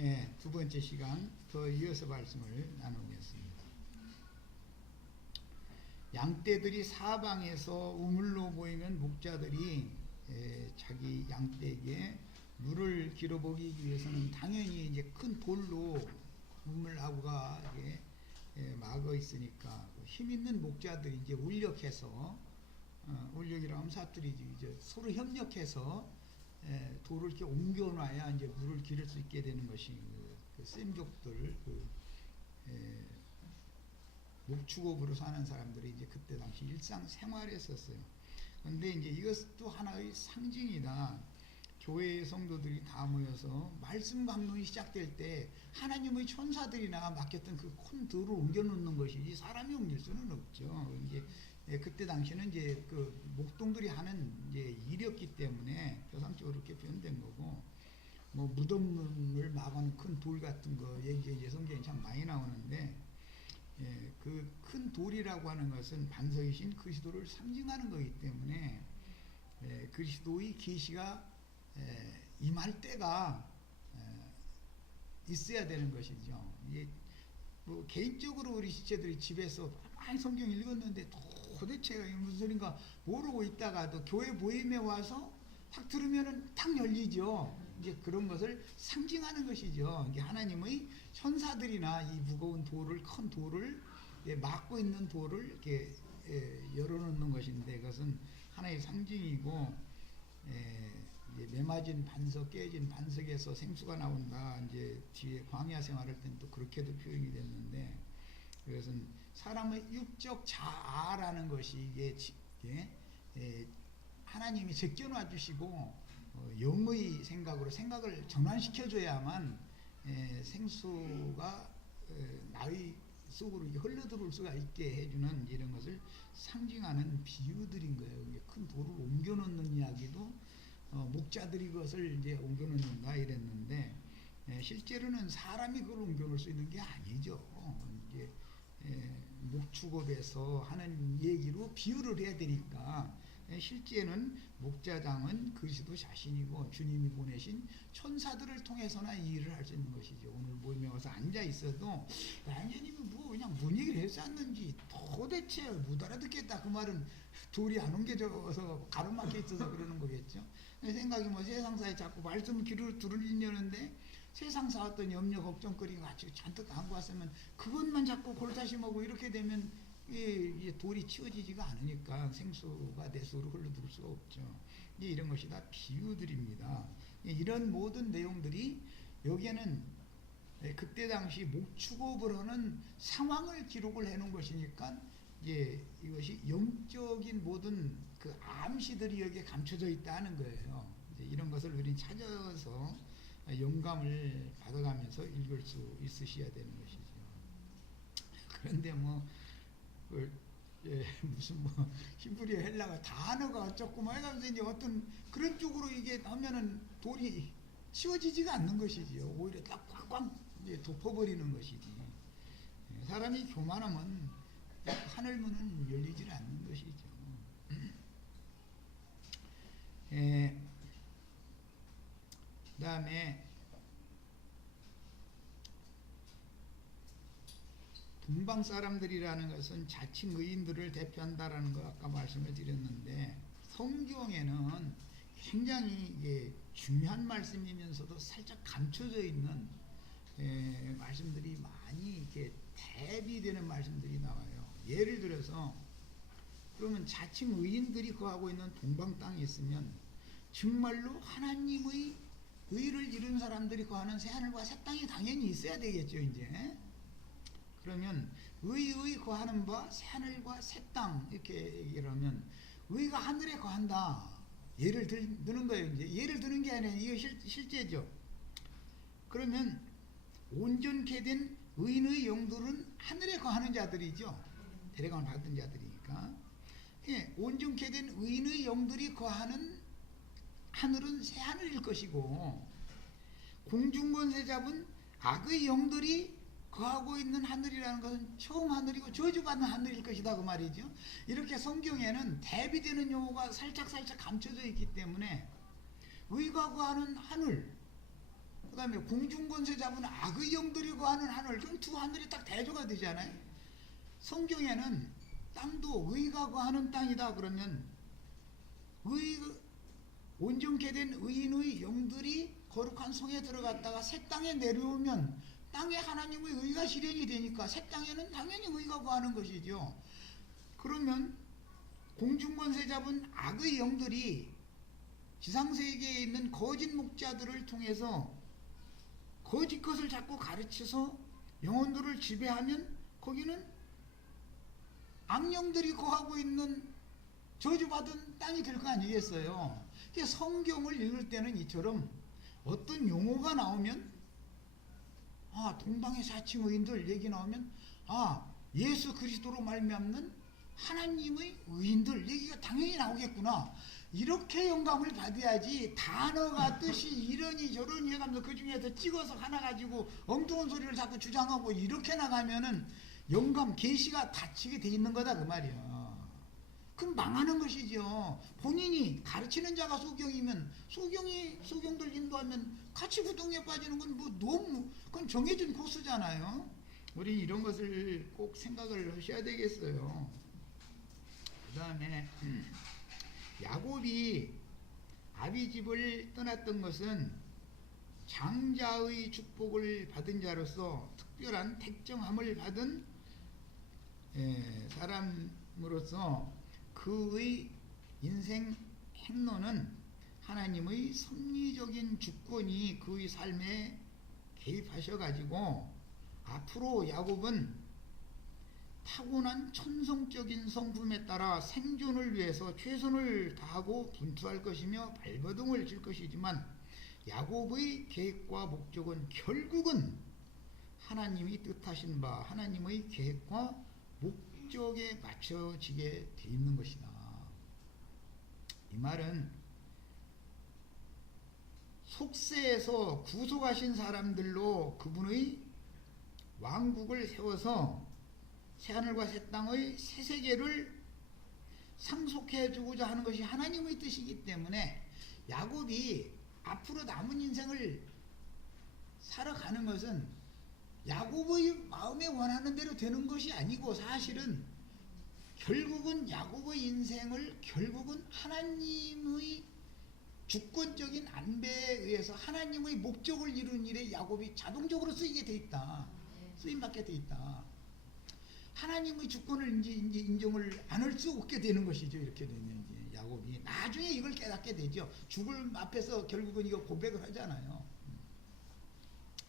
예, 두 번째 시간 더 이어서 말씀을 나누겠습니다. 양떼들이 사방에서 우물로 보이면 목자들이 자기 양떼에게 물을 길어보기 위해서는 당연히 이제 큰 돌로 우물하고가 막어 있으니까 힘 있는 목자들이 이제 울력해서 울력이라고 하면 사투리지 이제 서로 협력해서 돌을 이렇게 옮겨놔야 이제 물을 기를 수 있게 되는 것이 그 셈족들 목축업으로 사는 사람들이 이제 그때 당시 일상생활했었어요. 그런데 이제 이것도 하나의 상징이다. 교회의 성도들이 다 모여서 말씀 강론이 시작될 때 하나님의 천사들이나 맡겼던 그 큰 돌을 옮겨놓는 것이지 사람이 옮길 수는 없죠. 이제 그때 당시는 이제 그 목동들이 하는 이제 일이었기 때문에 표상적으로 그렇게 표현된 거고, 뭐 무덤을 막아놓은 큰 돌 같은 거 얘기 이제 성경에 참 많이 나오는데, 그 큰 돌이라고 하는 것은 반석이신 그리스도를 상징하는 거기 때문에 그리스도의 계시가 임할 때가 있어야 되는 것이죠. 이게 뭐 개인적으로 우리 지체들이 집에서 많이 성경 읽었는데 도대체 무슨 소린가 모르고 있다가도 교회 모임에 와서 딱 들으면은 딱 열리죠. 이제 그런 것을 상징하는 것이죠. 이게 하나님의 천사들이나 이 무거운 돌을, 큰 돌을 막고 있는 돌을 이렇게 열어놓는 것인데, 그것은 하나의 상징이고, 매맞은 반석, 깨진 반석에서 생수가 나온다. 이제 뒤에 광야 생활할 때는 또 그렇게도 표현이 됐는데, 그것은 사람의 육적 자아라는 것이 이게 하나님이 제껴놔 주시고 영의 생각으로 생각을 전환시켜줘야만 생수가 나의 속으로 흘러들어올 수가 있게 해주는 이런 것을 상징하는 비유들인 거예요. 큰 돌을 옮겨놓는 이야기도 목자들이 그것을 이제 옮겨놓는다 이랬는데, 실제로는 사람이 그걸 옮겨놓을 수 있는 게 아니죠. 이제 목축업에서 하는 얘기로 비유를 해야 되니까, 실제는 목자장은 그리스도 자신이고 주님이 보내신 천사들을 통해서나 이 일을 할 수 있는 것이죠. 오늘 모임에 와서 앉아 있어도 양재님이 뭐 그냥 뭔 얘기를 했었는지 도대체 못 알아듣겠다, 그 말은 돌이 안 옮겨져서 가로막혀 있어서 그러는 거겠죠. 생각이 뭐 세상사에 자꾸 말씀을 들으려는데 세상사 어떤 염려 걱정거리가 같이 잔뜩 안고 왔으면 그것만 자꾸 골다심하고 이렇게 되면 이 돌이 치워지지가 않으니까 생수가 내 속으로 흘러들을 수가 없죠. 이런 것이 다 비유들입니다. 이런 모든 내용들이 여기에는 그때 당시 목축업을 하는 상황을 기록을 해놓은 것이니까 이것이 영적인 모든 그 암시들이 여기에 감춰져 있다는 거예요. 이런 것을 우리는 찾아서 영감을 받아가면서 읽을 수 있으셔야 되는 것이죠. 그런데 뭐 무슨 뭐 히브리어 헬라가 단어가 어쩌고 뭐 해가면서 이제 어떤 그런 쪽으로 이게 하면은 돌이 치워지지가 않는 것이지요. 오히려 딱 꽉꽉 덮어버리는 것이지. 사람이 교만하면 하늘문은 열리질 않는 것이죠. 그 다음에 동방 사람들이라는 것은 자칭 의인들을 대표한다라는 거 아까 말씀을 드렸는데, 성경에는 굉장히 중요한 말씀이면서도 살짝 감춰져 있는 말씀들이 많이 이렇게 대비되는 말씀들이 나와요. 예를 들어서 그러면 자칭 의인들이 거하고 있는 동방 땅에 있으면 정말로 하나님의 의를 이룬 사람들이 거하는 새하늘과 새 땅이 당연히 있어야 되겠죠. 이제 그러면 의의 거하는 바 새하늘과 새 땅 이렇게 얘기를 하면 의가 하늘에 거한다. 예를 드는 거예요. 이제 예를 드는 게 아니라 이거 실제죠. 그러면 온전케 된 의인의 영들은 하늘에 거하는 자들이죠. 데려감을 받은 자들이니까. 온전케 된 의인의 영들이 거하는 하늘은 새 하늘일 것이고, 공중권세 잡은 악의 영들이 거하고 있는 하늘이라는 것은 처음 하늘이고 저주받는 하늘일 것이다, 그 말이죠. 이렇게 성경에는 대비되는 용어가 살짝 감춰져 있기 때문에 의가 거하는 하늘, 그 다음에 공중권세 잡은 악의 영들이 거하는 하늘, 그럼 두 하늘이 딱 대조가 되잖아요. 성경에는 땅도 의가 거하는 땅이다 그러면 온전케 된 의인의 영들이 거룩한 성에 들어갔다가 새 땅에 내려오면 땅에 하나님의 의가 실현이 되니까 새 땅에는 당연히 의가 거하는 것이죠. 그러면 공중권세 잡은 악의 영들이 지상세계에 있는 거짓 목자들을 통해서 거짓 것을 자꾸 가르쳐서 영혼들을 지배하면 거기는 악령들이 거하고 있는 저주받은 땅이 될 거 아니겠어요. 성경을 읽을 때는 이처럼 어떤 용어가 나오면 동방의 사칭 의인들 얘기 나오면 예수 그리스도로 말미암는 하나님의 의인들 얘기가 당연히 나오겠구나. 이렇게 영감을 받아야지 단어가 뜻이 이러니 저러니 해가면서 그 중에서 찍어서 하나 가지고 엉뚱한 소리를 자꾸 주장하고 이렇게 나가면은 영감 계시가 닫히게 돼 있는 거다 그 말이야. 그럼 망하는 것이죠. 본인이 가르치는 자가 소경이면 소경들 인도하면 같이 구덩이에 빠지는 건 뭐 너무 그건 정해진 코스잖아요. 우리 이런 것을 꼭 생각을 하셔야 되겠어요. 그 다음에 야곱이 아비집을 떠났던 것은 장자의 축복을 받은 자로서 특별한 택정함을 받은 사람으로서 그의 인생 행로는 하나님의 섭리적인 주권이 그의 삶에 개입하셔가지고 앞으로 야곱은 타고난 천성적인 성품에 따라 생존을 위해서 최선을 다하고 분투할 것이며 발버둥을 칠 것이지만 야곱의 계획과 목적은 결국은 하나님이 뜻하신 바 하나님의 계획과 목적에 맞춰지게 돼 있는 것이다. 이 말은 속세에서 구속하신 사람들로 그분의 왕국을 세워서 새하늘과 새 땅의 새 세계를 상속해 주고자 하는 것이 하나님의 뜻이기 때문에 야곱이 앞으로 남은 인생을 살아가는 것은 야곱의 마음에 원하는 대로 되는 것이 아니고 사실은 결국은 야곱의 인생을 결국은 하나님의 주권적인 안배에 의해서 하나님의 목적을 이룬 일에 야곱이 자동적으로 쓰이게 돼 있다. 쓰임받게 돼 있다. 하나님의 주권을 이제 인정을 안 할 수 없게 되는 것이죠. 이렇게 되면 이제 야곱이 나중에 이걸 깨닫게 되죠. 죽을 앞에서 결국은 이거 고백을 하잖아요.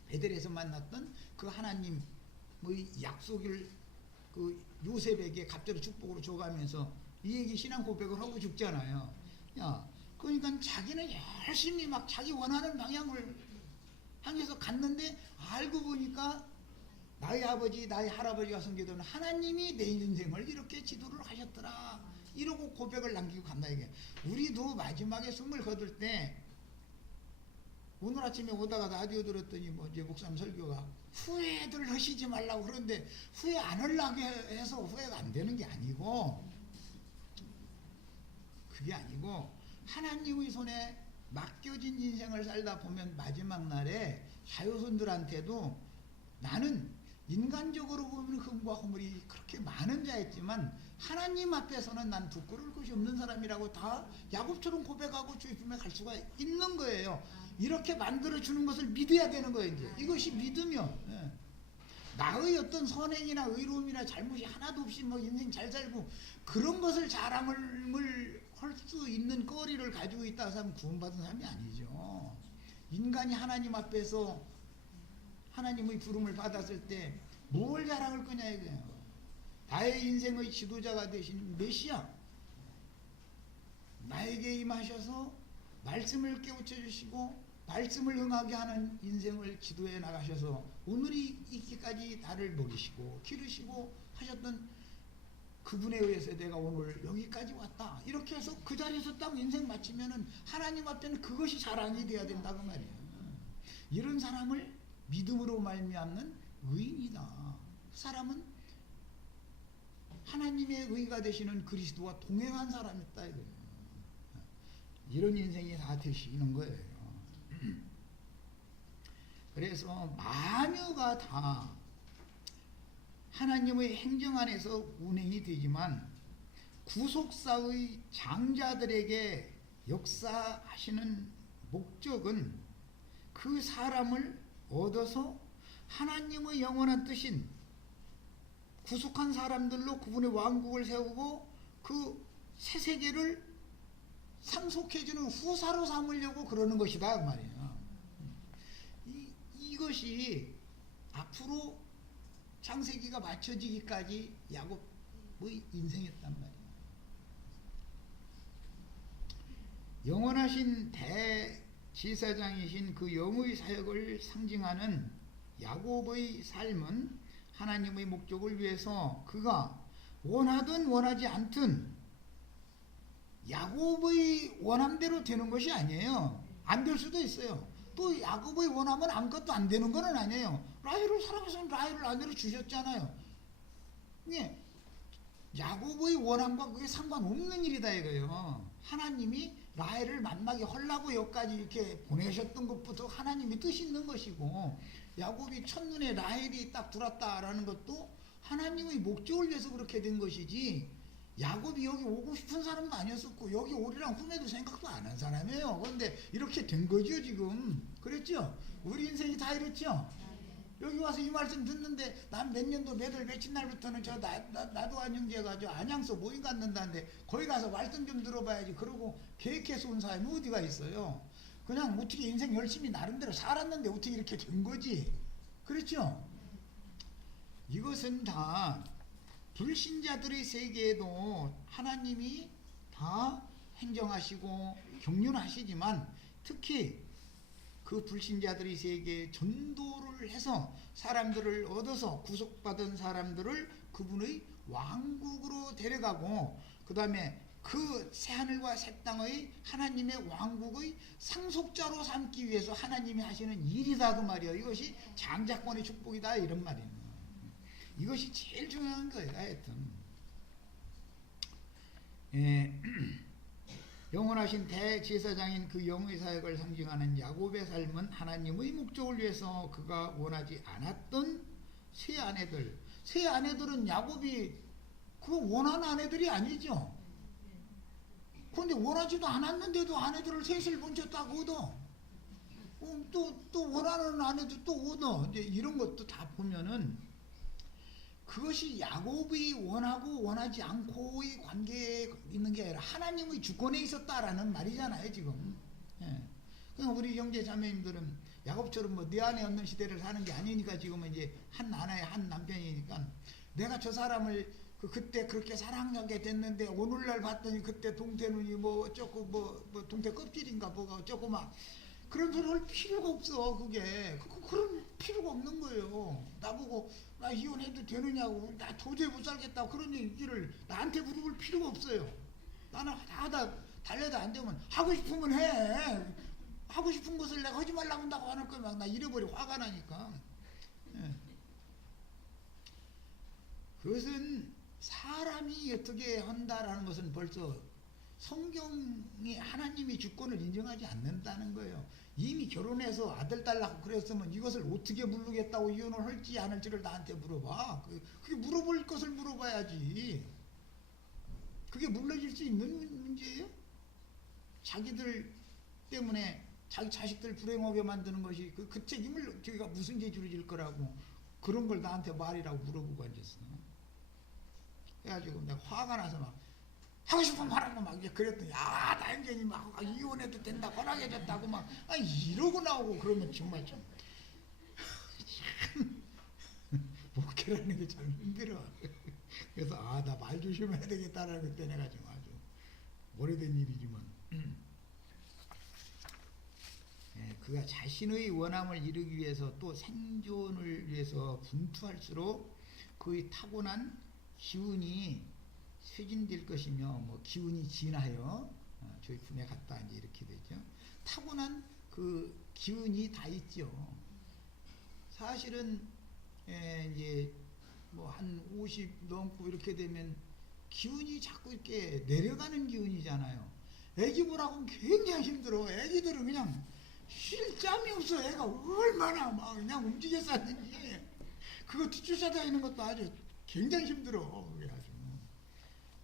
베델에서 만났던 그 하나님의 약속을 그 요셉에게 갑자기 축복으로 줘가면서 이 얘기 신앙 고백을 하고 죽잖아요. 그러니까 자기는 열심히 막 자기 원하는 방향을 향해서 갔는데 알고 보니까 나의 아버지, 나의 할아버지가 섬기던 하나님이 내 인생을 이렇게 지도를 하셨더라. 이러고 고백을 남기고 간다 이게. 우리도 마지막에 숨을 거둘 때 오늘 아침에 오다가 라디오 들었더니 이제 목사님 설교가 후회들 하시지 말라고 그러는데 후회 안 하려고 해서 후회가 안 되는 게 아니고 그게 아니고 하나님의 손에 맡겨진 인생을 살다 보면 마지막 날에 자효손들한테도 나는 인간적으로 보면 흠과 허물이 그렇게 많은 자였지만 하나님 앞에서는 난 부끄러울 것이 없는 사람이라고 다 야곱처럼 고백하고 주의 품에 갈 수가 있는 거예요. 이렇게 만들어주는 것을 믿어야 되는 거예요. 이제 이것이 믿으면 나의 어떤 선행이나 의로움이나 잘못이 하나도 없이 인생 잘 살고 그런 것을 자랑을 할 수 있는 거리를 가지고 있다 하면 구원받은 사람이 아니죠. 인간이 하나님 앞에서 하나님의 부름을 받았을 때 뭘 자랑을 거냐 이거예요. 나의 인생의 지도자가 되신 메시아 나에게 임하셔서 말씀을 깨우쳐 주시고 말씀을 응하게 하는 인생을 지도해 나가셔서 오늘이 있기까지 나를 먹이시고 기르시고 하셨던 그분에 의해서 내가 오늘 여기까지 왔다. 이렇게 해서 그 자리에서 딱 인생 마치면은 하나님 앞에는 그것이 자랑이 돼야 된다고 말이에요. 이런 사람을 믿음으로 말미암는 의인이다. 그 사람은 하나님의 의가 되시는 그리스도와 동행한 사람이다 이거예요. 이런 인생이 다 되시는 거예요. 그래서 마녀가 다 하나님의 행정 안에서 운행이 되지만 구속사의 장자들에게 역사하시는 목적은 그 사람을 얻어서 하나님의 영원한 뜻인 구속한 사람들로 그분의 왕국을 세우고 그 새 세계를 상속해주는 후사로 삼으려고 그러는 것이다 그 말이에요. 이것이 앞으로 창세기가 맞춰지기까지 야곱의 인생이었단 말이에요. 영원하신 대제사장이신 그 영의 사역을 상징하는 야곱의 삶은 하나님의 목적을 위해서 그가 원하든 원하지 않든 야곱의 원함대로 되는 것이 아니에요. 안 될 수도 있어요. 또 야곱의 원하면 아무것도 안 되는 건 아니에요. 라헬을 사랑해서 라헬을 아내로 주셨잖아요. 예, 야곱의 원함과 그게 상관없는 일이다 이거예요. 하나님이 라헬을 만나게 하려고 여기까지 이렇게 보내셨던 것부터 하나님이 뜻이 있는 것이고, 야곱이 첫눈에 라헬이 딱 들었다라는 것도 하나님의 목적을 위해서 그렇게 된 것이지, 야곱이 여기 오고 싶은 사람도 아니었었고 여기 오리랑 꿈에도 생각도 안 한 사람이에요. 그런데 이렇게 된 거죠 지금. 그랬죠? 우리 인생이 다 이렇죠? 여기 와서 이 말씀 듣는데 난 몇 년도 몇월 며칠 날부터는 나도 안영제가 저 안양서 모임 갖는다는데 거기 가서 말씀 좀 들어봐야지 그러고 계획해서 온 사람이 어디가 있어요. 그냥 어떻게 인생 열심히 나름대로 살았는데 어떻게 이렇게 된 거지. 그렇죠? 이것은 다 불신자들의 세계에도 하나님이 다 행정하시고 경륜하시지만 특히 그 불신자들의 세계에 전도를 해서 사람들을 얻어서 구속받은 사람들을 그분의 왕국으로 데려가고, 그 다음에 그 새하늘과 새 땅의 하나님의 왕국의 상속자로 삼기 위해서 하나님이 하시는 일이다 그 말이에요. 이것이 장자권의 축복이다 이런 말이에요. 이것이 제일 중요한 거예요. 하여튼 영원하신 대제사장인 그 영의 사역을 상징하는 야곱의 삶은 하나님의 목적을 위해서 그가 원하지 않았던 새 아내들은 야곱이 그거 원하는 아내들이 아니죠. 그런데 원하지도 않았는데도 아내들을 셋을 번쩍다고 얻어. 또 원하는 아내도 또 얻어. 이제 이런 것도 다 보면은 그것이 야곱이 원하고 원하지 않고의 관계에 있는 게 아니라 하나님의 주권에 있었다라는 말이잖아요 지금. 예. 그냥 우리 형제 자매님들은 야곱처럼 뭐 내 안에 없는 시대를 사는 게 아니니까 지금은 이제 한 아내의 한 남편이니까 내가 저 사람을 그때 그렇게 사랑하게 됐는데 오늘날 봤더니 그때 동태 눈이 뭐 어쩌고 뭐 동태 껍질인가 뭐가 어쩌고 막 그런 소리 할 필요가 없어. 그게 그런 필요가 없는 거예요. 나보고 나 이혼해도 되느냐고, 나 도저히 못 살겠다고 그런 얘기를 나한테 물어볼 필요가 없어요. 나는 하다 달려다 안 되면 하고 싶으면 해. 하고 싶은 것을 내가 하지 말라고 한다고 하는 거야. 막 나 잃어버려 화가 나니까. 예. 그것은 사람이 어떻게 한다라는 것은 벌써 성경이 하나님이 주권을 인정하지 않는다는 거예요. 이미 결혼해서 아들 딸 낳고 그랬으면 이것을 어떻게 물르겠다고 이혼을 할지 안 할지를 나한테 물어봐. 그게 물어볼 것을 물어봐야지. 그게 물러질 수 있는 문제예요? 자기들 때문에 자기 자식들 불행하게 만드는 것이 그 책임을 저희가 무슨 죄주로 질 거라고 그런 걸 나한테 말이라고 물어보고 앉았어. 그래가지고 내가 화가 나서 막 하고 싶으면 하라고 막 이제 그랬더니 야 나영전이 막 이혼해도 된다 허락해줬다고 막 이러고 나오고 그러면 정말 좀 목회라는 게 참 힘들어. 그래서 나 말 조심해야 되겠다라는 그때 내가 좀 아주 오래된 일이지만 그가 자신의 원함을 이루기 위해서 또 생존을 위해서 분투할수록 그의 타고난 기운이 쇠진될 것이며 뭐 기운이 진하여 저희 품에 갔다 이제 이렇게 되죠. 타고난 그 기운이 다 있죠. 사실은 이제 뭐 한 50 넘고 이렇게 되면 기운이 자꾸 이렇게 내려가는 기운이잖아요. 애기 보라고 굉장히 힘들어. 애기들은 그냥 쉴 짬이 없어. 애가 얼마나 막 그냥 움직였었는지 그거 뒤쫓아다니는 것도 아주 굉장히 힘들어. 그게 아주.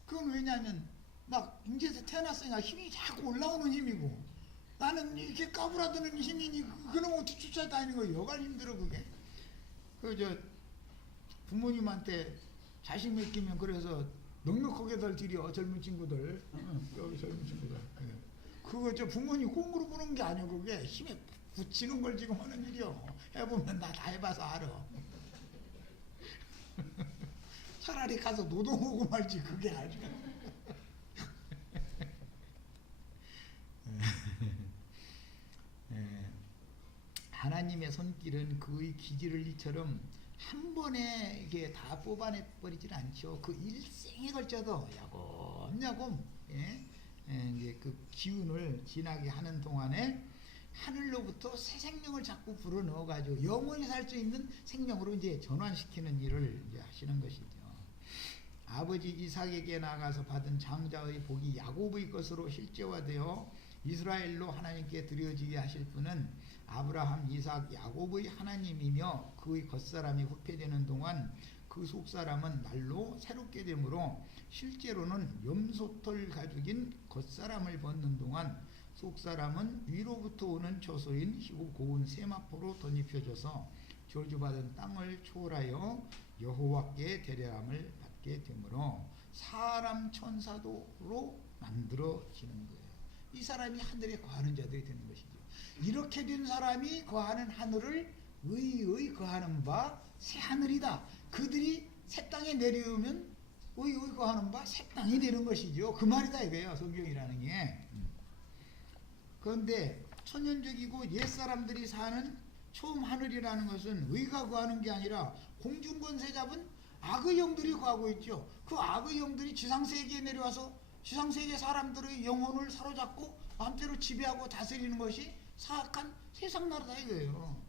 그건 왜냐하면 막 이제서 태어났으니까 힘이 자꾸 올라오는 힘이고 나는 이렇게 까불어드는 힘이니 그놈을 뒤쫓아다니는 거 여간 힘들어. 그게 그 부모님한테 자식 맡기면 그래서 넉넉하게들 드려. 젊은 친구들 여기 젊은 친구들 그거 부모님 꽁으로 보는 게 아니고 그게 힘에 붙이는 걸 지금 하는 일이요. 해보면 나 다 해봐서 알아. 차라리 가서 노동하고 말지 그게 아주. 하나님의 손길은 그의 기질을 이처럼 한 번에 이게 다 뽑아내 버리질 않죠. 그 일생에 걸쳐서 야곱야곱 이제 그 기운을 지나게 하는 동안에 하늘로부터 새 생명을 자꾸 불어 넣어가지고 영원히 살 수 있는 생명으로 이제 전환시키는 일을 이제 하시는 것이죠. 아버지 이삭에게 나가서 받은 장자의 복이 야곱의 것으로 실제화되어 이스라엘로 하나님께 드려지게 하실 분은 아브라함, 이삭, 야곱의 하나님이며 그의 겉사람이 후패되는 동안 그 속사람은 날로 새롭게 되므로 실제로는 염소털 가죽인 겉사람을 벗는 동안 속사람은 위로부터 오는 처소인 희고 고운 세마포로 덧입혀져서 저주받은 땅을 초월하여 여호와께 대례함을 받게 되므로 사람 천사도로 만들어지는 거예요. 이 사람이 하늘에 거하는 자들이 되는 것이죠. 이렇게 된 사람이 거하는 하늘을 의의 거하는 바 새 하늘이다. 그들이 새 땅에 내려오면 의의 거하는 바 새 땅이 되는 것이죠. 그 말이다 이거예요. 성경이라는 게. 그런데 천연적이고 옛사람들이 사는 처음 하늘이라는 것은 의가 거하는 게 아니라 공중권세 잡은 악의 영들이 거하고 있죠. 그 악의 영들이 지상세계에 내려와서 지상세계 사람들의 영혼을 사로잡고 마음대로 지배하고 다스리는 것이 사악한 세상나라다 이거예요.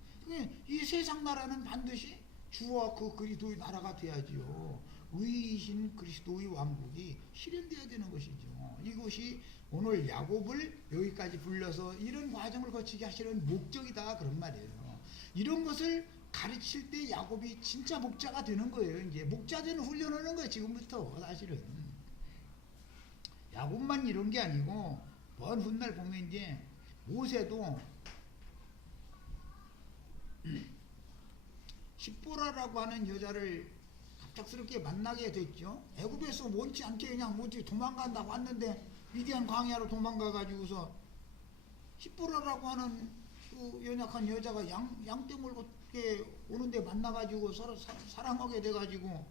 이 세상나라는 반드시 주와 그 그리스도의 나라가 돼야지요. 의이신 그리스도의 왕국이 실현되어야 되는 것이죠. 이것이 오늘 야곱을 여기까지 불러서 이런 과정을 거치게 하시는 목적이다 그런 말이에요. 이런 것을 가르칠 때 야곱이 진짜 목자가 되는 거예요. 이제 목자 되는 훈련을 하는 거예요. 지금부터 사실은. 야곱만 이런 게 아니고 먼 훗날 보면 이제 모세도 십보라라고 하는 여자를 갑작스럽게 만나게 됐죠. 애굽에서 원치 않게 그냥 뭐지 도망간다고 왔는데 미디안 광야로 도망가가지고서 십보라라고 하는 그 연약한 여자가 양떼 몰고 이렇게 오는데 만나가지고 서로 사랑하게 돼가지고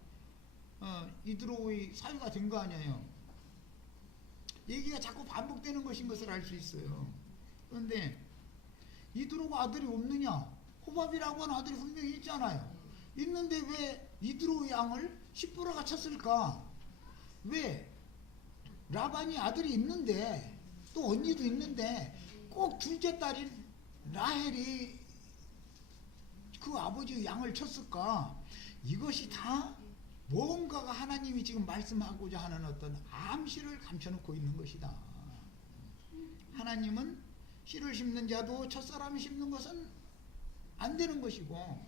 이드로의 사유가 된 거 아니에요. 얘기가 자꾸 반복되는 것인 것을 알 수 있어요. 그런데 이드로가 아들이 없느냐? 호밥이라고 하는 아들이 분명히 있잖아요. 있는데 왜 이드로의 양을 십보라가 쳤을까? 왜? 라반이 아들이 있는데 또 언니도 있는데 꼭 둘째 딸인 라헬이 그 아버지의 양을 쳤을까? 이것이 다 무언가가 하나님이 지금 말씀하고자 하는 어떤 암시를 감춰놓고 있는 것이다. 하나님은 씨를 심는 자도 첫사람이 심는 것은 안 되는 것이고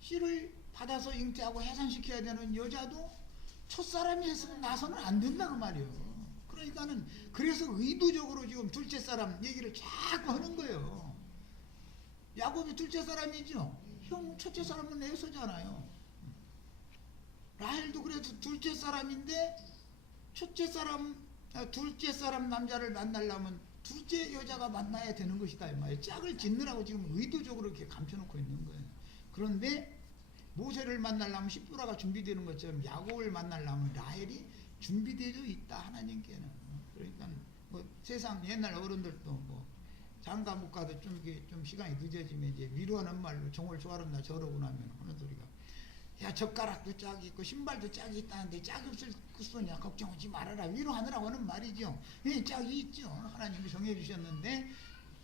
씨를 받아서 잉태하고 해산시켜야 되는 여자도 첫사람이 나서는 안 된다 그 말이에요. 그러니까는 그래서 의도적으로 지금 둘째 사람 얘기를 자꾸 하는 거예요. 야곱이 둘째 사람이죠. 형 첫째 사람은 에서잖아요. 라헬도 그래도 둘째 사람인데 둘째 사람 남자를 만나려면 둘째 여자가 만나야 되는 것이다 이 말이에요. 짝을 짓느라고 지금 의도적으로 이렇게 감춰놓고 있는 거예요. 그런데 모세를 만나려면 십보라가 준비되는 것처럼 야곱을 만나려면 라헬이 준비되어 있다 하나님께는. 그러니까 뭐 세상 옛날 어른들도 뭐 장가 못 가도 좀 이게 좀 시간이 늦어지면 이제 위로하는 말로 정월 조아름나 저러고 나면 하는 소리가 야 젓가락도 짝이 있고 신발도 짝이 있다는데 짝이 없을 것이냐 걱정하지 말아라 위로하느라고 하는 말이죠. 짝이 있죠. 하나님이 정해주셨는데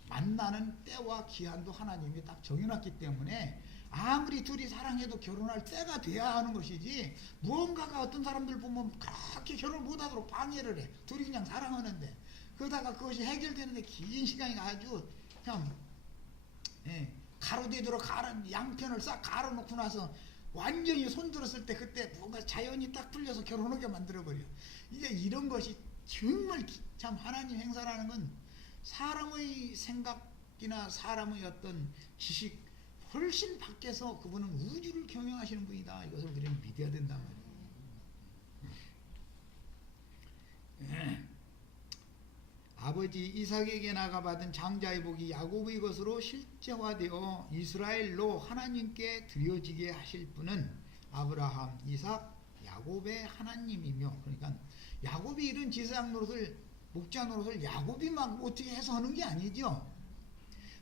만나는 때와 기한도 하나님이 딱 정해놨기 때문에 아무리 둘이 사랑해도 결혼할 때가 돼야 하는 것이지 무언가가 어떤 사람들 보면 그렇게 결혼 못하도록 방해를 해. 둘이 그냥 사랑하는데 그러다가 그것이 해결되는데 긴 시간이 아주 참 가로되도록 양편을 싹 가로놓고 나서 완전히 손들었을 때 그때 뭔가 자연이 딱 풀려서 결혼하게 만들어버려. 이제 이런 것이 정말 참 하나님 행사라는 건 사람의 생각이나 사람의 어떤 지식 훨씬 밖에서 그분은 우주를 경영하시는 분이다. 이것을 우리는 믿어야 된단 말이에요. 아버지 이삭에게 나가받은 장자의 복이 야곱의 것으로 실제화되어 이스라엘로 하나님께 드려지게 하실 분은 아브라함, 이삭, 야곱의 하나님이며, 그러니까 야곱이 이런 지상 노릇을, 목자 노릇을 야곱이 막 어떻게 해서 하는 게 아니죠.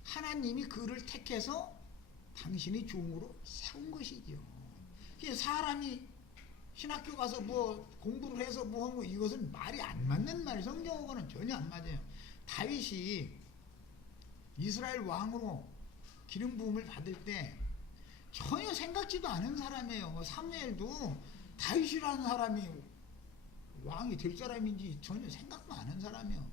하나님이 그를 택해서 당신의 종으로 세운 것이죠. 사람이 신학교 가서 뭐 공부를 해서 뭐 하고 이것은 말이 안 맞는 말이에요. 성경하고는 전혀 안 맞아요. 다윗이 이스라엘 왕으로 기름 부음을 받을 때 전혀 생각지도 않은 사람이에요. 사무엘도 다윗이라는 사람이 왕이 될 사람인지 전혀 생각도 안 한 사람이에요.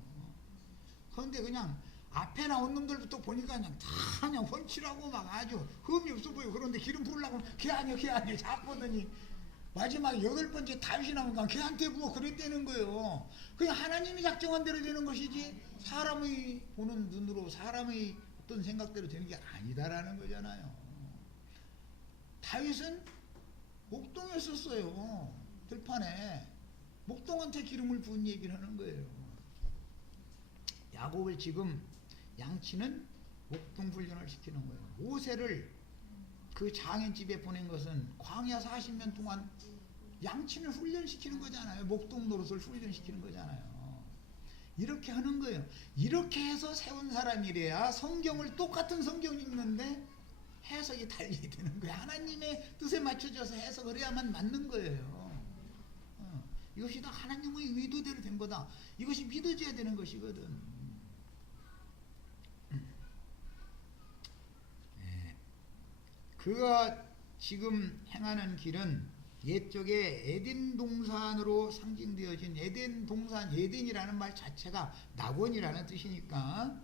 그런데 그냥 앞에 나온 놈들부터 보니까 그냥 다 그냥 훤칠하고 막 아주 흠이 없어 보이고, 그런데 기름 부으려고 걔 아니야 자꾸 보더니 마지막 8번째 다윗이 나오니까 걔한테 뭐 그랬다는 거예요. 그냥 하나님이 작정한 대로 되는 것이지 사람의 보는 눈으로 사람의 어떤 생각대로 되는 게 아니다라는 거잖아요. 다윗은 목동이었었어요. 들판에 목동한테 기름을 부은 얘기를 하는 거예요. 야곱을 지금 양치는 목동 훈련을 시키는 거예요. 모세를 그 장인집에 보낸 것은 광야 40년 동안 양치는 훈련시키는 거잖아요. 목동 노릇을 훈련시키는 거잖아요. 이렇게 하는 거예요. 이렇게 해서 세운 사람이래야 성경을 똑같은 성경 읽는데 해석이 달리 되는 거예요. 하나님의 뜻에 맞춰져서 해석을 해야만 맞는 거예요. 이것이 다 하나님의 의도대로 된 거다. 이것이 믿어져야 되는 것이거든. 그가 지금 행하는 길은 옛적에 에덴 동산으로 상징되어진 에덴 동산, 에덴이라는 말 자체가 낙원이라는 뜻이니까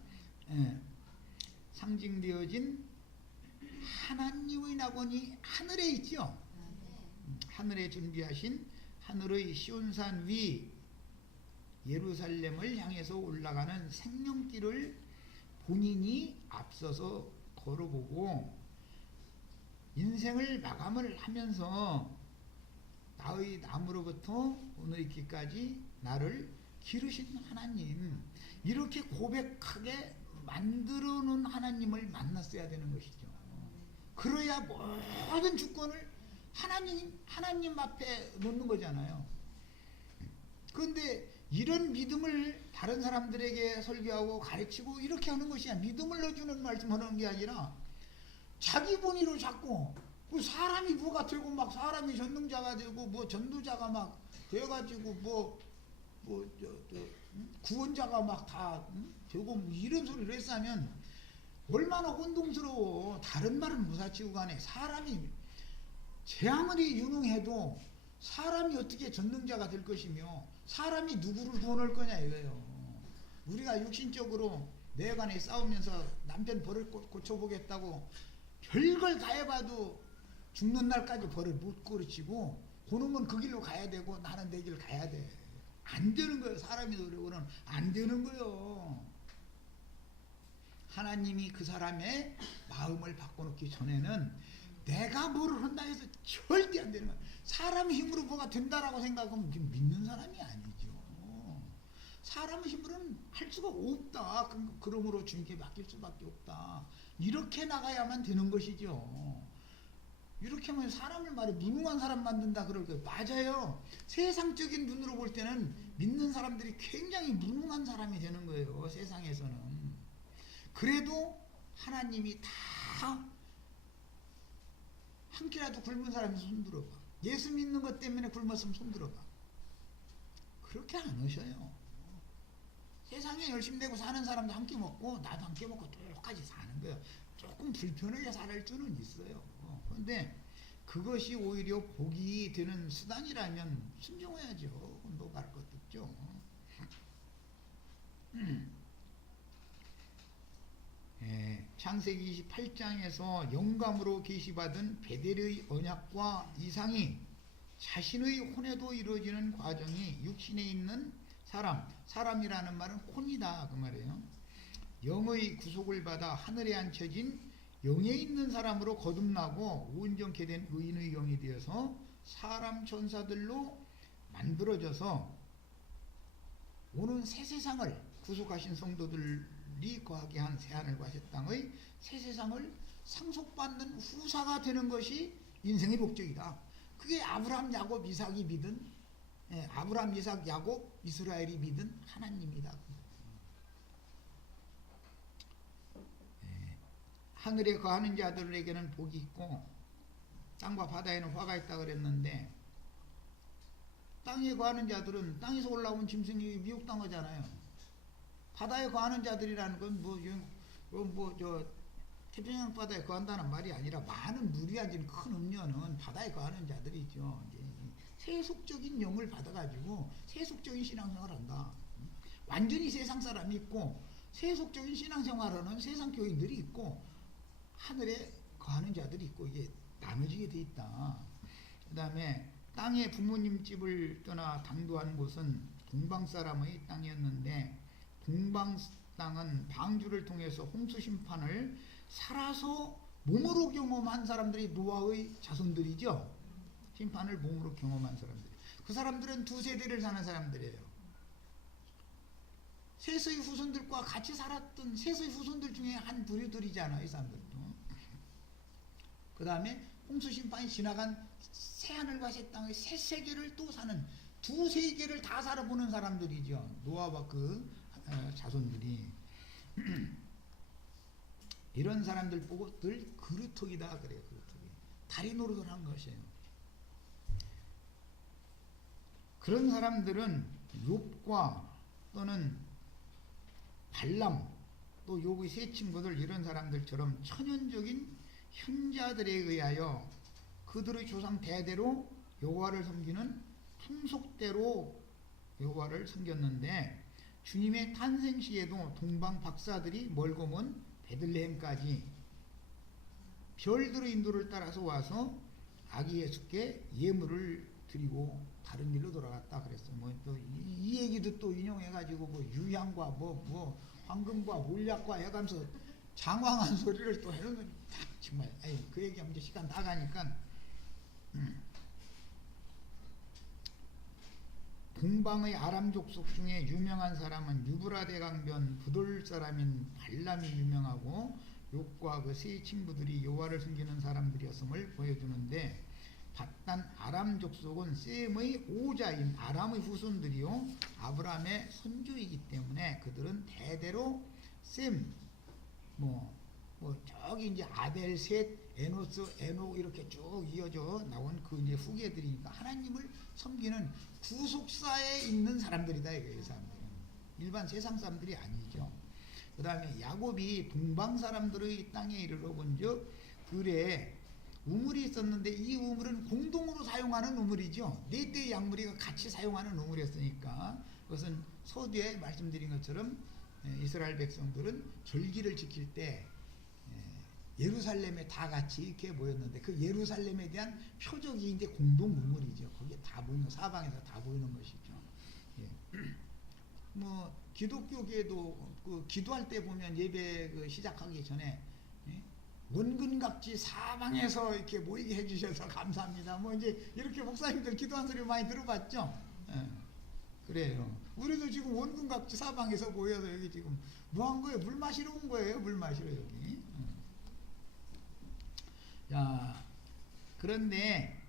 상징되어진 하나님의 낙원이 하늘에 있죠. 하늘에 준비하신 하늘의 시온산 위 예루살렘을 향해서 올라가는 생명길을 본인이 앞서서 걸어보고 인생을 마감을 하면서 나의 나무로부터 오늘의 길까지 나를 기르신 하나님, 이렇게 고백하게 만들어 놓은 하나님을 만났어야 되는 것이죠. 그래야 모든 주권을 하나님 앞에 놓는 거잖아요. 그런데 이런 믿음을 다른 사람들에게 설교하고 가르치고 이렇게 하는 것이 아니라, 믿음을 넣어주는 말씀하는 게 아니라 자기 본의로 자꾸 그 사람이 뭐가 되고 막 사람이 전능자가 되고 뭐 전도자가 막 돼가지고 구원자가 막 다 되고 이런 소리를 했으면 얼마나 혼동스러워. 다른 말은 무사치고 간에 사람이 제 아무리 유능해도 사람이 어떻게 전능자가 될 것이며 사람이 누구를 구원할 거냐 이거예요. 우리가 육신적으로 내간에 싸우면서 남편 버릇 고쳐보겠다고 별걸 다 해봐도 죽는 날까지 벌을 못 고르치고 그놈은 그 길로 가야 되고 나는 내 길 가야 돼. 안 되는 거예요. 사람이 노력으로는 안 되는 거예요. 하나님이 그 사람의 마음을 바꿔놓기 전에는 내가 뭐를 한다 해서 절대 안 되는 거예요. 사람의 힘으로 뭐가 된다라고 생각하면 믿는 사람이 아니죠. 사람의 힘으로는 할 수가 없다. 그러므로 주님께 맡길 수밖에 없다. 이렇게 나가야만 되는 것이죠. 이렇게 하면 사람을 말해 무능한 사람 만든다 그럴 거예요. 맞아요. 세상적인 눈으로 볼 때는 믿는 사람들이 굉장히 무능한 사람이 되는 거예요. 세상에서는. 그래도 하나님이 다 한 끼라도 굶은 사람이 손들어봐. 예수 믿는 것 때문에 굶었으면 손들어봐. 그렇게 안 하셔요. 세상에 열심히 내고 사는 사람도 한 끼 먹고 나도 한 끼 먹고 똑같이 사는 거예요. 조금 불편하게 살 수는 있어요. 그런데 그것이 오히려 복이 되는 수단이라면 순종해야죠. 노갈 것도 없죠. 창세기 28장에서 영감으로 계시받은 베델의 언약과 이상이 자신의 혼에도 이루어지는 과정이 육신에 있는 사람이라는 말은 혼이다 그 말이에요. 영의 구속을 받아 하늘에 앉혀진 영에 있는 사람으로 거듭나고 온전케 된 의인의 영이 되어서 사람 천사들로 만들어져서 오는 새 세상을 구속하신 성도들이 거하게 한 새하늘과 새 땅의 새 세상을 상속받는 후사가 되는 것이 인생의 목적이다. 그게 아브라함, 야곱, 이삭이 믿은 아브라함, 이삭, 야곱, 이스라엘이 믿은 하나님이다. 하늘에 거하는 자들에게는 복이 있고 땅과 바다에는 화가 있다 그랬는데 땅에 거하는 자들은 땅에서 올라온 짐승이 미혹당하잖아요. 바다에 거하는 자들이라는 건 태평양 바다에 거한다는 말이 아니라 많은 물이 앉은 큰 음료는 바다에 거하는 자들이죠. 이제 세속적인 영을 받아가지고 세속적인 신앙생활을 한다. 완전히 세상 사람이 있고 세속적인 신앙생활하는 세상 교인들이 있고 하늘에 거하는 자들이 있고 이게 나눠지게 돼 있다. 그 다음에 땅에 부모님 집을 떠나 당도한 곳은 동방 사람의 땅이었는데 동방 땅은 방주를 통해서 홍수 심판을 살아서 몸으로 경험한 사람들이 노아의 자손들이죠. 심판을 몸으로 경험한 사람들. 그 사람들은 두 세대를 사는 사람들이에요. 셋의 후손들과 같이 살았던 셋의 후손들 중에 한 부류들이잖아요. 이 사람들도. 그 다음에 홍수 심판이 지나간 새하늘과 새 땅의 새 세계를 또 사는 두 세계를 다 살아보는 사람들이죠. 노아와 그 자손들이. 이런 사람들 보고 늘 그루터기다 그래요. 그루터기. 다리 노릇을 한 것이에요. 그런 사람들은 욥과 또는 발람 또 욥의 세 친구들 이런 사람들처럼 천연적인 현자들에 의하여 그들의 조상 대대로 여호와를 섬기는 풍속대로 여호와를 섬겼는데 주님의 탄생 시에도 동방 박사들이 멀고 먼 베들레헴까지 별들의 인도를 따라서 와서 아기 예수께 예물을 드리고 다른 길로 돌아갔다 그랬어요. 또 이 얘기도 또 인용해가지고 유향과 황금과 몰약과 해가면서 장황한 소리를 또 해놓은 거니 정말 그 얘기하면 이제 시간 다 가니까 동방의 아람 족속 중에 유명한 사람은 유브라데 강변 부돌 사람인 발람이 유명하고 욥과 그 세 친구들이 여호와를 섬기는 사람들이었음을 보여주는데 바단 아람 족속은 셈의 오자인 아람의 후손들이요 아브라함의 선조이기 때문에 그들은 대대로 셈 저기 이제 아벨, 셋, 에노스, 에녹 이렇게 쭉 이어져 나온 그 이제 후계들이니까 하나님을 섬기는 구속사에 있는 사람들이다 이거예요. 이 사람들은 일반 세상 사람들이 아니죠. 그 다음에 야곱이 동방 사람들의 땅에 이르러 본즉 들에 우물이 있었는데 이 우물은 공동으로 사용하는 우물이죠. 네 떼의 양무리가 같이 사용하는 우물이었으니까 그것은 서두에 말씀드린 것처럼 이스라엘 백성들은 절기를 지킬 때 예루살렘에 다 같이 이렇게 모였는데 그 예루살렘에 대한 표적이 이제 공동 우물이죠. 거기에 다 모이는 사방에서 다 모이는 것이죠. 기독교계도 그 기도할 때 보면 예배 그 시작하기 전에 원근각지 사방에서 이렇게 모이게 해주셔서 감사합니다. 이제 이렇게 목사님들 기도한 소리 많이 들어봤죠? 그래요. 우리도 지금 원근각지 사방에서 모여서 여기 지금 뭐 한 거예요? 물 마시러 온 거예요. 물 마시러 여기. 자, 그런데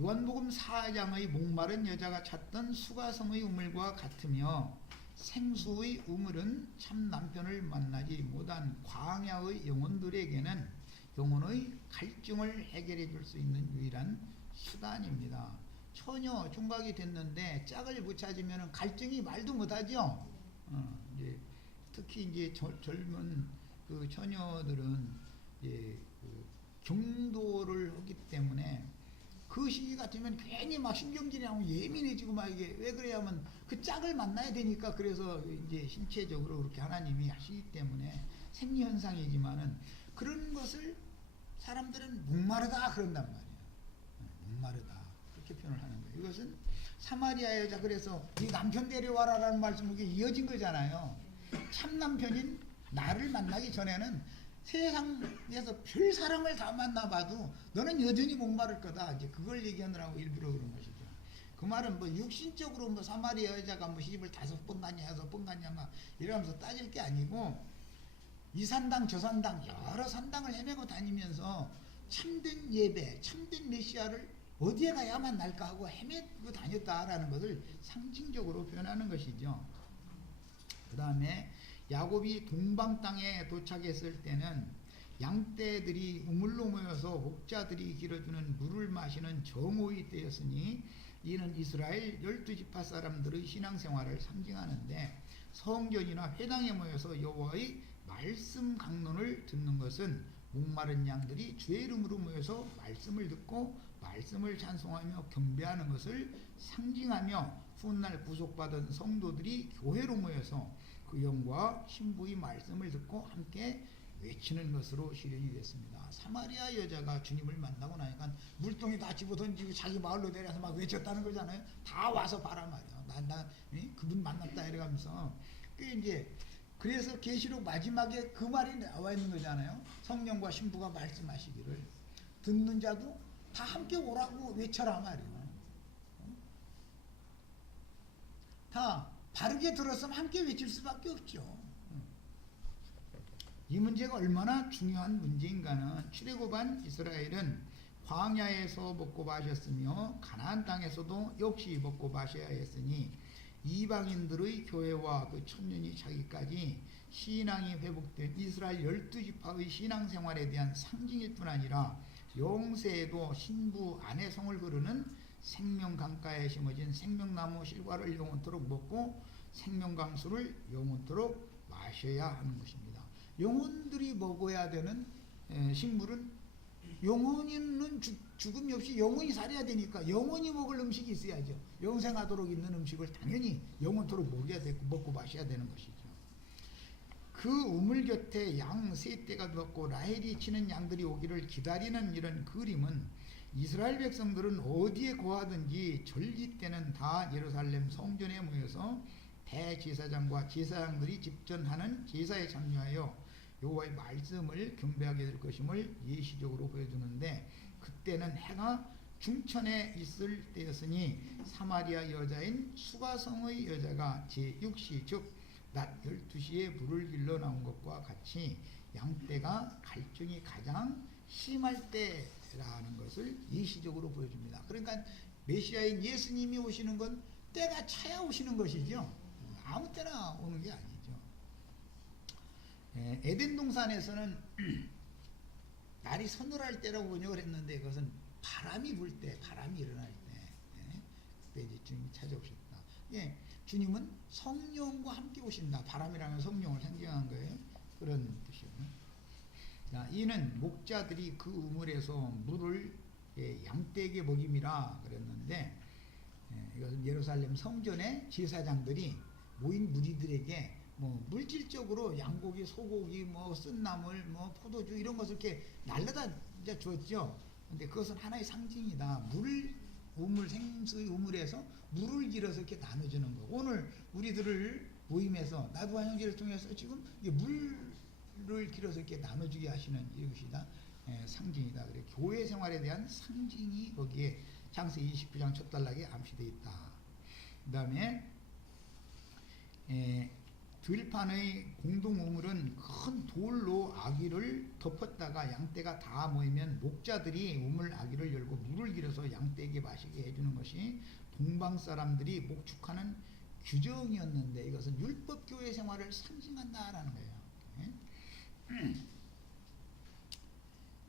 요한복음 4장의 목마른 여자가 찾던 수가성의 우물과 같으며 생수의 우물은 참 남편을 만나지 못한 광야의 영혼들에게는 영혼의 갈증을 해결해 줄 수 있는 유일한 수단입니다. 처녀 총각이 됐는데 짝을 못 찾으면 갈증이 말도 못하죠. 이제 특히 이제 젊은 그 처녀들은 이제 그 경도를 하기 때문에 그 시기 같으면 괜히 막 신경질이하고 예민해지고 막 이게 왜 그래야 하면 그 짝을 만나야 되니까 그래서 이제 신체적으로 그렇게 하나님이 하시기 때문에 생리현상이지만은 그런 것을 사람들은 목마르다 그런단 말이에요. 목마르다 그렇게 표현을 하는 거예요. 이것은 사마리아 여자 그래서 네 남편 데려와라라는 말씀이 이어진 거잖아요. 참 남편인 나를 만나기 전에는 세상에서 별 사람을 다 만나봐도 너는 여전히 목마를 거다. 이제 그걸 얘기하느라고 일부러 그런 것이죠. 그 말은 뭐 육신적으로 뭐 사마리아 여자가 뭐 시집을 5번 갔냐 6번 갔냐 막 이러면서 따질 게 아니고 이 산당 저 산당 여러 산당을 헤매고 다니면서 참된 예배, 참된 메시아를 어디에 가야 만날까 하고 헤매고 다녔다라는 것을 상징적으로 표현하는 것이죠. 그 다음에 야곱이 동방 땅에 도착했을 때는 양떼들이 우물로 모여서 목자들이 길어주는 물을 마시는 정오의 때였으니 이는 이스라엘 12지파 사람들의 신앙생활을 상징하는데 성전이나 회당에 모여서 여호와의 말씀 강론을 듣는 것은 목마른 양들이 주의 이름으로 모여서 말씀을 듣고 말씀을 찬송하며 경배하는 것을 상징하며 훗날 구속받은 성도들이 교회로 모여서 그 영과 신부의 말씀을 듣고 함께 외치는 것으로 실현이 됐습니다. 사마리아 여자가 주님을 만나고 나니까 물동이 다 집어 던지고 자기 마을로 내려서 막 외쳤다는 거잖아요. 다 와서 봐라 말이야. 그분 만났다 이래가면서 이제 그래서 계시록 마지막에 그 말이 나와 있는 거잖아요. 성령과 신부가 말씀하시기를 듣는 자도 다 함께 오라고 외쳐라 말이에요. 다 바르게 들었으면 함께 외칠 수밖에 없죠. 이 문제가 얼마나 중요한 문제인가는 출애굽한 이스라엘은 광야에서 먹고 마셨으며 가나안 땅에서도 역시 먹고 마셔야 했으니 이방인들의 교회와 그 천년이 차기까지 신앙이 회복된 이스라엘 12지파의 신앙생활에 대한 상징일 뿐 아니라 영세에도 신부 아내 성을 거르는 생명강가에 심어진 생명나무 실과를 영원토록 먹고 생명강수를 영원토록 마셔야 하는 것입니다. 영혼들이 먹어야 되는 식물은 영혼은 죽음이 없이 영혼이 살아야 되니까 영혼이 먹을 음식이 있어야죠. 영생하도록 있는 음식을 당연히 영원토록 먹어야 되고 먹고 마셔야 되는 것이죠. 그 우물 곁에 양 세 떼가 누웠고 라헬이 치는 양들이 오기를 기다리는 이런 그림은 이스라엘 백성들은 어디에 거하든지 절기 때는 다 예루살렘 성전에 모여서 대제사장과 제사장들이 집전하는 제사에 참여하여 여호와의 말씀을 경배하게 될 것임을 예시적으로 보여주는데 그때는 해가 중천에 있을 때였으니 사마리아 여자인 수가성의 여자가 제6시 즉 낮 12시에 물을 길러 나온 것과 같이 양떼가 갈증이 가장 심할 때라는 것을 예시적으로 보여줍니다. 그러니까 메시아인 예수님이 오시는 건 때가 차야 오시는 것이죠. 아무 때나 오는 게 아니죠. 에덴 동산에서는 날이 서늘할 때라고 번역을 했는데 그것은 바람이 불 때, 바람이 일어날 때, 그때 이제 주님이 찾아오셨다. 주님은 성령과 함께 오신다. 바람이라면 성령을 상징한 거예요. 그런 뜻이에요. 자, 이는 목자들이 그 우물에서 물을 양떼에게 먹임이라 그랬는데 이것은 예루살렘 성전의 제사장들이 모인 무리들에게 뭐 물질적으로 양고기, 소고기, 뭐 쓴나물, 뭐 포도주 이런 것을 이렇게 날라다 이제 줬죠. 근데 그것은 하나의 상징이다. 우물 생수의 우물에서 물을 길어서 이렇게 나눠주는 거. 오늘 우리들을 모임에서 나도와 형제를 통해서 지금 물을 길어서 이렇게 나눠주게 하시는 이것이다. 상징이다. 그래 교회 생활에 대한 상징이 거기에 창세기 29장 첫 단락에 암시되어 있다. 그 다음에 들판의 공동 우물은 큰 돌로 아기를 덮었다가 양떼가 다 모이면 목자들이 우물 아기를 열고 물을 길어서 양떼에게 마시게 해주는 것이 동방 사람들이 목축하는 규정이었는데 이것은 율법교회 생활을 상징한다라는 거예요.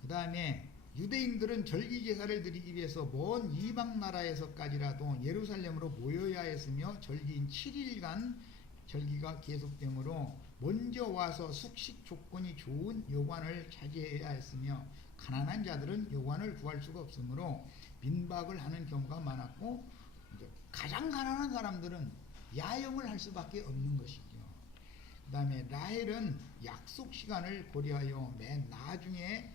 그 다음에 유대인들은 절기제사를 드리기 위해서 먼 이방 나라에서까지라도 예루살렘으로 모여야 했으며 절기인 7일간 절기가 계속되므로 먼저 와서 숙식 조건이 좋은 여관을 차지해야 했으며 가난한 자들은 여관을 구할 수가 없으므로 민박을 하는 경우가 많았고 가장 가난한 사람들은 야영을 할 수밖에 없는 것이죠. 그 그다음에 라헬은 약속 시간을 고려하여 맨 나중에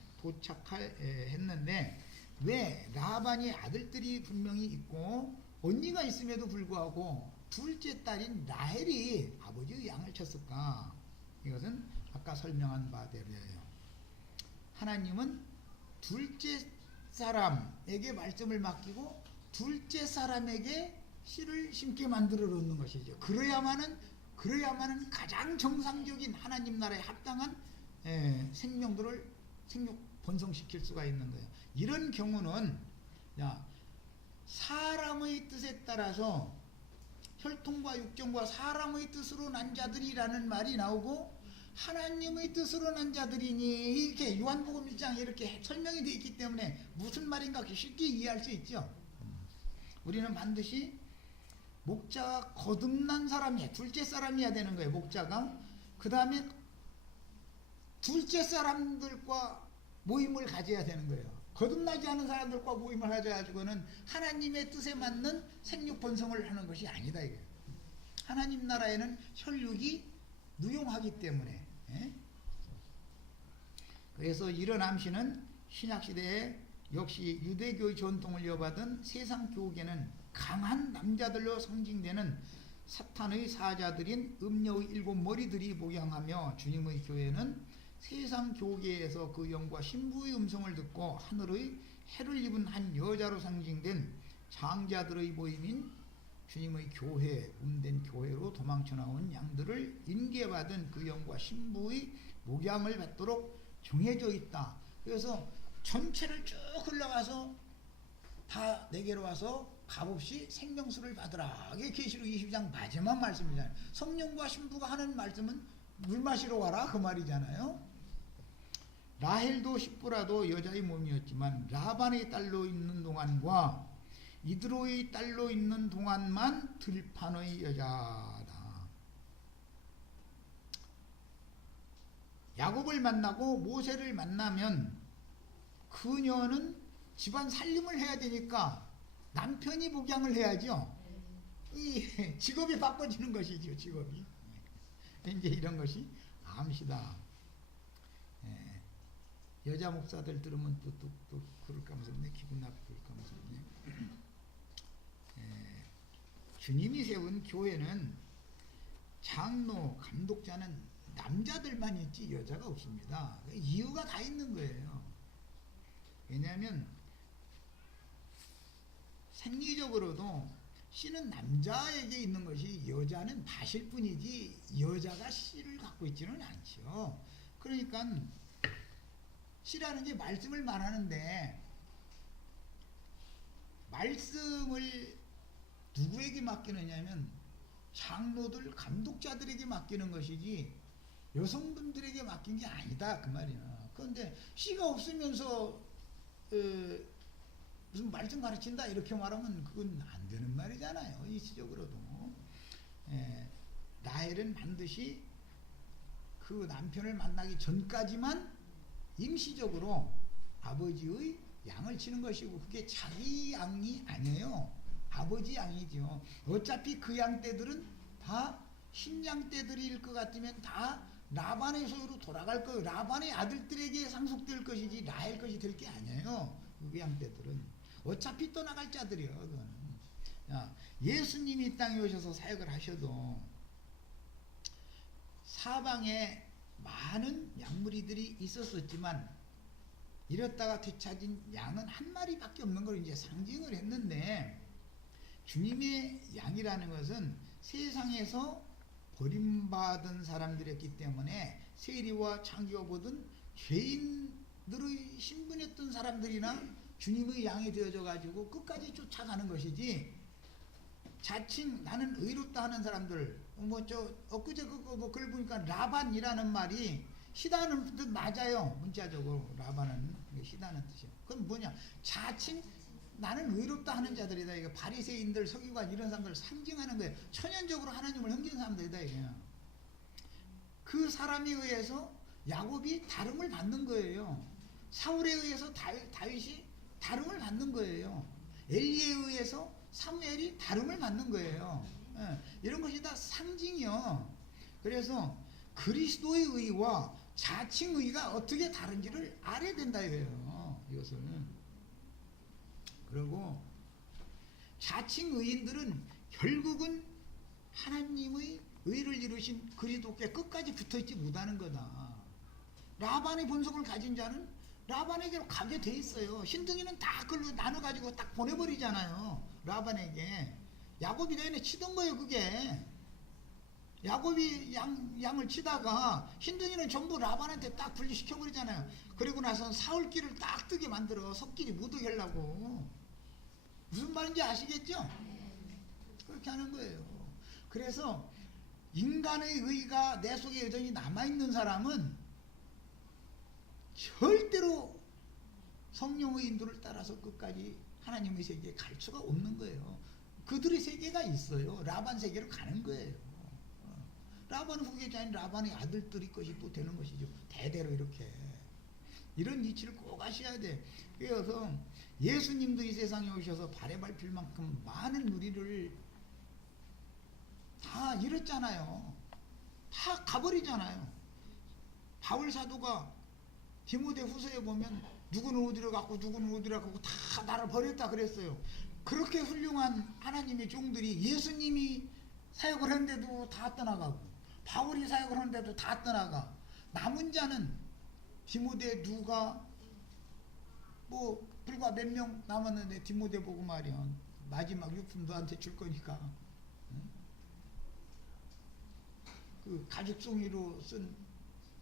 했는데 왜 라반이 아들들이 분명히 있고 언니가 있음에도 불구하고 둘째 딸인 라헬이 아버지의 양을 쳤을까? 이것은 아까 설명한 바대로예요. 하나님은 둘째 사람에게 말씀을 맡기고 둘째 사람에게 씨를 심게 만들어 놓는 것이죠. 그래야만은 가장 정상적인 하나님 나라에 합당한 생명들을 생육 번성시킬 수가 있는 거예요. 이런 경우는 사람의 뜻에 따라서 혈통과 육정과 사람의 뜻으로 난 자들이라는 말이 나오고 하나님의 뜻으로 난 자들이니 이렇게 요한복음 1장에 이렇게 설명이 되어 있기 때문에 무슨 말인가 쉽게 이해할 수 있죠. 우리는 반드시 목자가 거듭난 사람이야. 둘째 사람이야 되는 거예요. 목자가. 그 다음에 둘째 사람들과 모임을 가져야 되는 거예요. 거듭나지 않은 사람들과 모임을 가져가지고는 하나님의 뜻에 맞는 생육 번성을 하는 것이 아니다 이거예요. 하나님 나라에는 혈육이 누용하기 때문에. 그래서 이런 암시는 신약시대에 역시 유대교의 전통을 이어받은 세상 교계는 강한 남자들로 상징되는 사탄의 사자들인 음녀의 일곱 머리들이 목양하며 주님의 교회는 세상 교계에서 그 영과 신부의 음성을 듣고 하늘의 해를 입은 한 여자로 상징된 장자들의 모임인 주님의 교회, 음된 교회로 도망쳐 나온 양들을 인계받은 그 영과 신부의 목양을 받도록 정해져 있다. 그래서 전체를 쭉 흘러가서 다 내게로 와서 값없이 생명수를 받으라. 이게 계시록 22장 마지막 말씀이잖아요. 성령과 신부가 하는 말씀은 물 마시러 와라 그 말이잖아요. 라헬도 십부라도 여자의 몸이었지만 라반의 딸로 있는 동안과 이드로의 딸로 있는 동안만 들판의 여자다. 야곱을 만나고 모세를 만나면 그녀는 집안 살림을 해야 되니까 남편이 목양을 해야죠. 이 직업이 바꿔지는 것이죠. 직업이. 이제 이런 것이 암시다. 여자 목사들 들으면 또 그럴까 무섭네. 기분 나쁠까 무섭네. 주님이 세운 교회는 장로, 감독자는 남자들만 있지 여자가 없습니다. 이유가 다 있는 거예요. 왜냐하면 생리적으로도 씨는 남자에게 있는 것이 여자는 밭일 뿐이지 여자가 씨를 갖고 있지는 않죠. 그러니까 씨라는 게 말씀을 말하는데 말씀을 누구에게 맡기느냐면 장로들, 감독자들에게 맡기는 것이지 여성분들에게 맡긴 게 아니다 그 말이야. 그런데 씨가 없으면서 무슨 말씀 가르친다 이렇게 말하면 그건 안 되는 말이잖아요. 이치적으로도. 라헬은 반드시 그 남편을 만나기 전까지만 임시적으로 아버지의 양을 치는 것이고 그게 자기 양이 아니에요. 아버지 양이죠. 어차피 그 양떼들은 다 신양떼들일 것 같으면 다 라반의 소유로 돌아갈 거예요. 라반의 아들들에게 상속될 것이지 라헬 것이 될 게 아니에요. 그 양떼들은 어차피 떠나갈 자들이요. 그거는. 예수님이 이 땅에 오셔서 사역을 하셔도 사방에 많은 양무리들이 있었었지만 이랬다가 되찾은 양은 한 마리밖에 없는 걸 이제 상징을 했는데 주님의 양이라는 것은 세상에서 버림받은 사람들이었기 때문에 세리와 창기가 보던 죄인들의 신분이었던 사람들이나 주님의 양이 되어져 가지고 끝까지 쫓아가는 것이지 자칭 나는 의롭다 하는 사람들 엊그제 글 보니까 라반이라는 말이 시다는 뜻 맞아요. 문자적으로 라반은 시다는 뜻이에요. 그건 뭐냐 자칭 나는 의롭다 하는 자들이다. 이거 바리새인들, 서기관 이런 사람들을 상징하는 거예요. 천연적으로 하나님을 섬기는 사람들이다 이거예요. 그 사람에 의해서 야곱이 다름을 받는 거예요. 사울에 의해서 다윗이 다름을 받는 거예요. 엘리에 의해서 사무엘이 다름을 받는 거예요. 이런 것이 다 상징이요. 그래서 그리스도의 의와 자칭 의가 어떻게 다른지를 알아야 된다 이거예요. 이것을. 그리고 자칭 의인들은 결국은 하나님의 의를 이루신 그리스도께 끝까지 붙어있지 못하는 거다. 라반의 본성을 가진 자는 라반에게로 가게 돼 있어요. 신등이는 다 그걸로 나눠가지고 딱 보내버리잖아요. 라반에게. 야곱이 내내 치던 거예요, 그게. 야곱이 양을 치다가 신등이는 전부 라반한테 딱 분리시켜버리잖아요. 그리고 나서 사울길을 딱 뜨게 만들어. 섭길이 못 오게 하려고. 무슨 말인지 아시겠죠? 그렇게 하는 거예요. 그래서 인간의 의가 내 속에 여전히 남아있는 사람은 절대로 성령의 인도를 따라서 끝까지 하나님의 세계에 갈 수가 없는 거예요. 그들의 세계가 있어요. 라반 세계로 가는 거예요. 라반은 후계자 아닌 라반의 아들들이 것이 또 되는 것이죠. 대대로 이렇게. 이런 이치를 꼭 아셔야 돼. 그래서 예수님도 이 세상에 오셔서 발에 밟힐 만큼 많은 우리를 다 잃었잖아요. 다 가버리잖아요. 바울 사도가 디모데 후서에 보면 누구는 어디로 갔고 누구는 어디로 갔고 다 나를 버렸다 그랬어요. 그렇게 훌륭한 하나님의 종들이 예수님이 사역을 했는데도 다 떠나가고 바울이 사역을 했는데도 다 떠나가. 남은 자는 디모데 누가 뭐 불과 몇 명 남았는데 디모데 보고 말이야. 마지막 유품 너한테 줄 거니까. 그 가죽송이로 쓴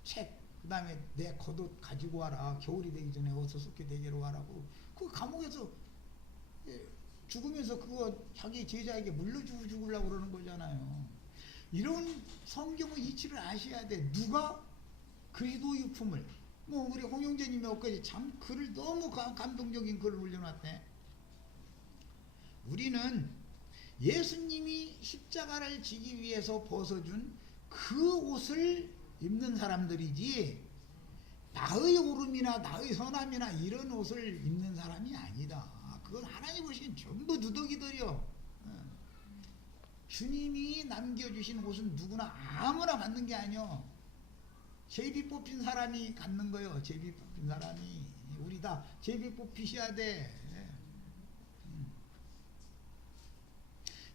책, 그 다음에 내 겉옷 가지고 와라. 겨울이 되기 전에 어서 속게 되기로 와라고. 그 감옥에서 죽으면서 그거 자기 제자에게 물려주고 죽으려고 그러는 거잖아요. 이런 성경의 이치를 아셔야 돼. 누가 그리스도 유품을. 뭐 우리 홍영재님이 엊그제 참 글을 너무 감동적인 글을 올려놨대. 우리는 예수님이 십자가를 지기 위해서 벗어준 그 옷을 입는 사람들이지 나의 오름이나 나의 선함이나 이런 옷을 입는 사람이 아니다. 그건 하나님 보시기엔 전부 누더기들이요. 주님이 남겨주신 옷은 누구나 아무나 갖는 게 아니요. 제비 뽑힌 사람이 갖는 거요. 제비 뽑힌 사람이. 우리 다 제비 뽑히셔야 돼.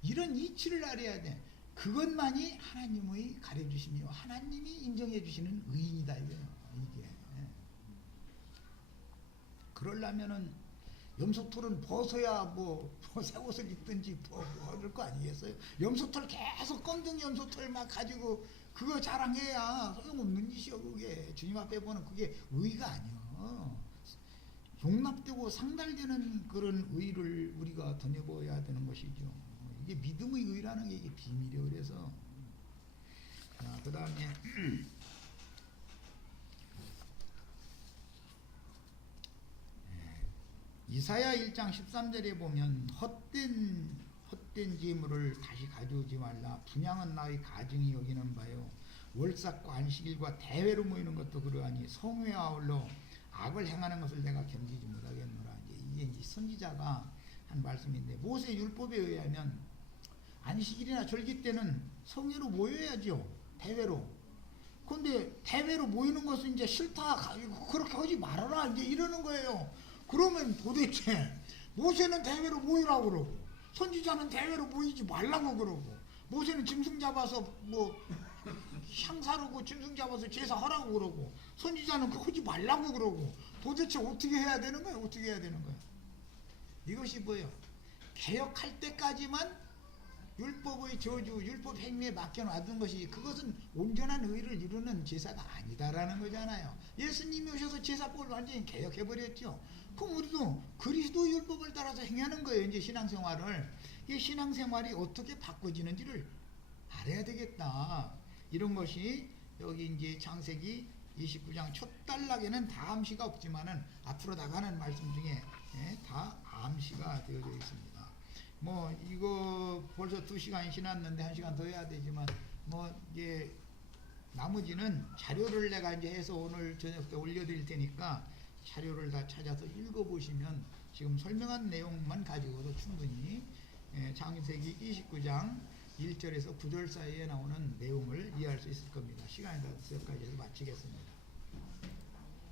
이런 이치를 알아야 돼. 그것만이 하나님의 가르쳐주심이요. 하나님이 인정해 주시는 의인이다 이거예요. 이게. 그러려면은 염소털은 벗어야 뭐 새 옷을 입든지 뭐 얻을 거 아니겠어요? 염소털 계속 검둥이 염소털 막 가지고 그거 자랑해야 소용없는 짓이요. 그게 주님 앞에 보는 그게 의가 아니요. 용납되고 상달되는 그런 의를 우리가 던져보아야 되는 것이죠. 이게 믿음의 의라는 게 이게 비밀이에요. 그래서 그 다음에 이사야 1장 13절에 보면 헛된 재물을 다시 가져오지 말라. 분향은 나의 가증이 여기는 바요. 월삭과 안식일과 대회로 모이는 것도 그러하니 성회와 아울러 악을 행하는 것을 내가 견디지 못하겠노라. 이게 이제 선지자가 한 말씀인데 모세 율법에 의하면 안식일이나 절기 때는 성회로 모여야죠. 대회로. 근데 대회로 모이는 것은 이제 싫다. 그렇게 하지 말아라. 이제 이러는 거예요. 그러면 도대체 모세는 대회로 모이라고 그러고 선지자는 대회로 모이지 말라고 그러고 모세는 짐승 잡아서 뭐 향사르고 짐승 잡아서 제사하라고 그러고 선지자는 그거 하지 말라고 그러고 도대체 어떻게 해야 되는 거예요? 어떻게 해야 되는 거예요? 이것이 뭐예요? 개혁할 때까지만 율법의 저주, 율법 행위에 맡겨놔둔 것이 그것은 온전한 의를 이루는 제사가 아니다라는 거잖아요. 예수님이 오셔서 제사법을 완전히 개혁해버렸죠. 그럼 우리도 그리스도 율법을 따라서 행하는 거예요. 이제 신앙생활을. 이 신앙생활이 어떻게 바꿔지는지를 알아야 되겠다. 이런 것이 여기 이제 창세기 29장 첫 단락에는 다 암시가 없지만은 앞으로 나가는 말씀 중에 다 암시가 되어져 있습니다. 뭐 이거 벌써 2시간이 지났는데 1시간 더 해야 되지만 뭐 이제 나머지는 자료를 내가 이제 해서 오늘 저녁 때 올려드릴 테니까 자료를 다 찾아서 읽어보시면 지금 설명한 내용만 가지고도 충분히 창세기 29장 1절에서 9절 사이에 나오는 내용을 이해할 수 있을 겁니다. 시간이 다 돼서 여기까지 해서 마치겠습니다.